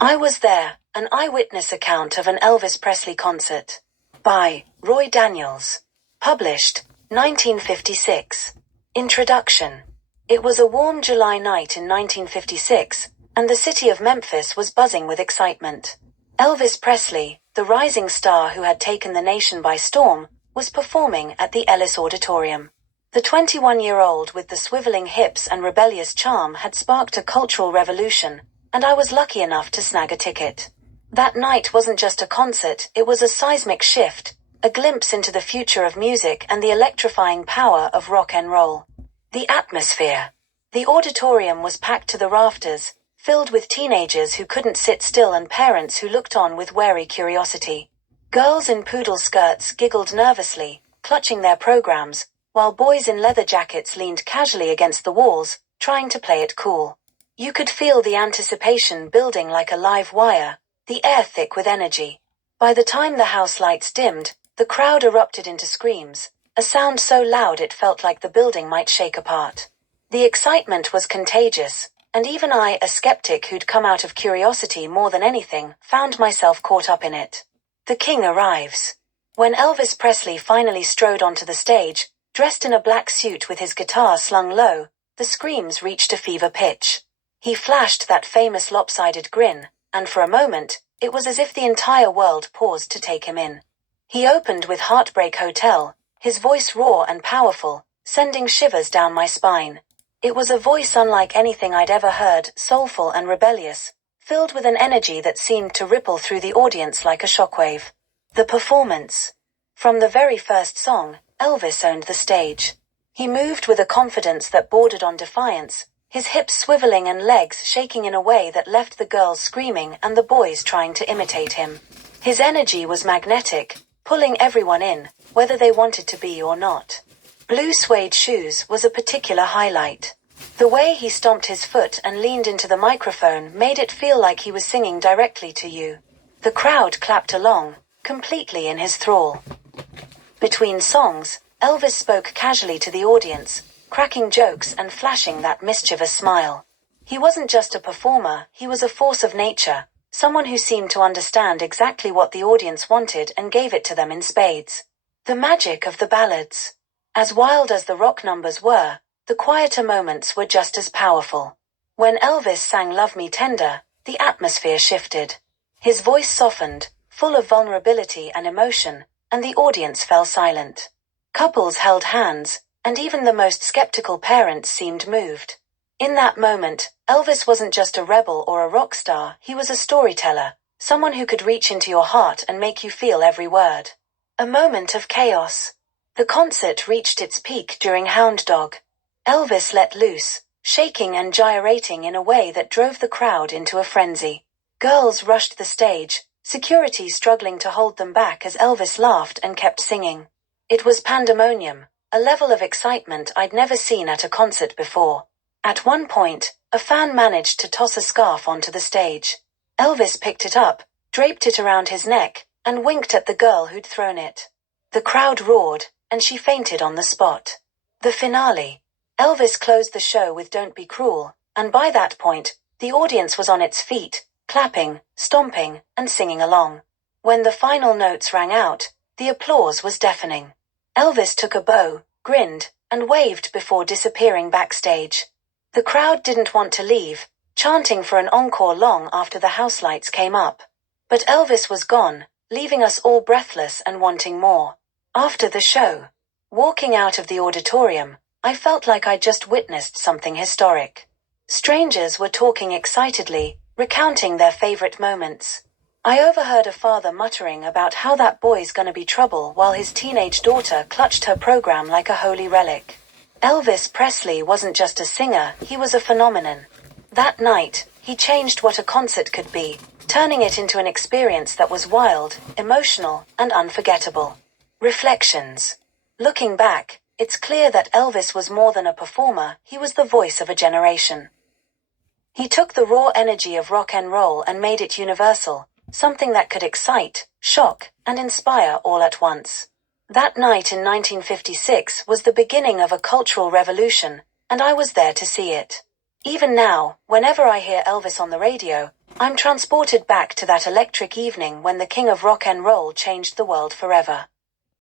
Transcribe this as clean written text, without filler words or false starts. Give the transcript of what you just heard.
I Was There, an eyewitness account of an Elvis Presley concert. By Roy Daniels. Published, 1956. Introduction. It was a warm July night in 1956, and the city of Memphis was buzzing with excitement. Elvis Presley, the rising star who had taken the nation by storm, was performing at the Ellis Auditorium. The 21-year-old with the swiveling hips and rebellious charm had sparked a cultural revolution, and I was lucky enough to snag a ticket. That night wasn't just a concert, it was a seismic shift, a glimpse into the future of music and the electrifying power of rock and roll. The atmosphere. The auditorium was packed to the rafters, filled with teenagers who couldn't sit still and parents who looked on with wary curiosity. Girls in poodle skirts giggled nervously, clutching their programs, while boys in leather jackets leaned casually against the walls, trying to play it cool. You could feel the anticipation building like a live wire, the air thick with energy. By the time the house lights dimmed, the crowd erupted into screams, a sound so loud it felt like the building might shake apart. The excitement was contagious, and even I, a skeptic who'd come out of curiosity more than anything, found myself caught up in it. The king arrives. When Elvis Presley finally strode onto the stage, dressed in a black suit with his guitar slung low, the screams reached a fever pitch. He flashed that famous lopsided grin, and for a moment, it was as if the entire world paused to take him in. He opened with Heartbreak Hotel, his voice raw and powerful, sending shivers down my spine. It was a voice unlike anything I'd ever heard, soulful and rebellious, filled with an energy that seemed to ripple through the audience like a shockwave. The performance. From the very first song, Elvis owned the stage. He moved with a confidence that bordered on defiance, his hips swiveling and legs shaking in a way that left the girls screaming and the boys trying to imitate him. His energy was magnetic, pulling everyone in, whether they wanted to be or not. Blue suede shoes was a particular highlight. The way he stomped his foot and leaned into the microphone made it feel like he was singing directly to you. The crowd clapped along, completely in his thrall. Between songs, Elvis spoke casually to the audience, cracking jokes and flashing that mischievous smile. He wasn't just a performer, he was a force of nature, someone who seemed to understand exactly what the audience wanted and gave it to them in spades. The magic of the ballads. As wild as the rock numbers were, the quieter moments were just as powerful. When Elvis sang Love Me Tender, the atmosphere shifted. His voice softened, full of vulnerability and emotion, and the audience fell silent. Couples held hands, and even the most skeptical parents seemed moved. In that moment, Elvis wasn't just a rebel or a rock star, he was a storyteller, someone who could reach into your heart and make you feel every word. A moment of chaos. The concert reached its peak during Hound Dog. Elvis let loose, shaking and gyrating in a way that drove the crowd into a frenzy. Girls rushed the stage, security struggling to hold them back as Elvis laughed and kept singing. It was pandemonium, a level of excitement I'd never seen at a concert before. At one point, a fan managed to toss a scarf onto the stage. Elvis picked it up, draped it around his neck, and winked at the girl who'd thrown it. The crowd roared, and she fainted on the spot. The finale. Elvis closed the show with Don't Be Cruel, and by that point, the audience was on its feet, clapping, stomping, and singing along. When the final notes rang out, the applause was deafening. Elvis took a bow, grinned, and waved before disappearing backstage. The crowd didn't want to leave, chanting for an encore long after the house lights came up. But Elvis was gone, leaving us all breathless and wanting more. After the show, walking out of the auditorium, I felt like I'd just witnessed something historic. Strangers were talking excitedly, recounting their favorite moments. I overheard a father muttering about how that boy's gonna be trouble while his teenage daughter clutched her program like a holy relic. Elvis Presley wasn't just a singer, he was a phenomenon. That night, he changed what a concert could be, turning it into an experience that was wild, emotional, and unforgettable. Reflections. Looking back, it's clear that Elvis was more than a performer, he was the voice of a generation. He took the raw energy of rock and roll and made it universal, something that could excite, shock, and inspire all at once. That night in 1956 was the beginning of a cultural revolution, and I was there to see it. Even now, whenever I hear Elvis on the radio, I'm transported back to that electric evening when the king of rock and roll changed the world forever.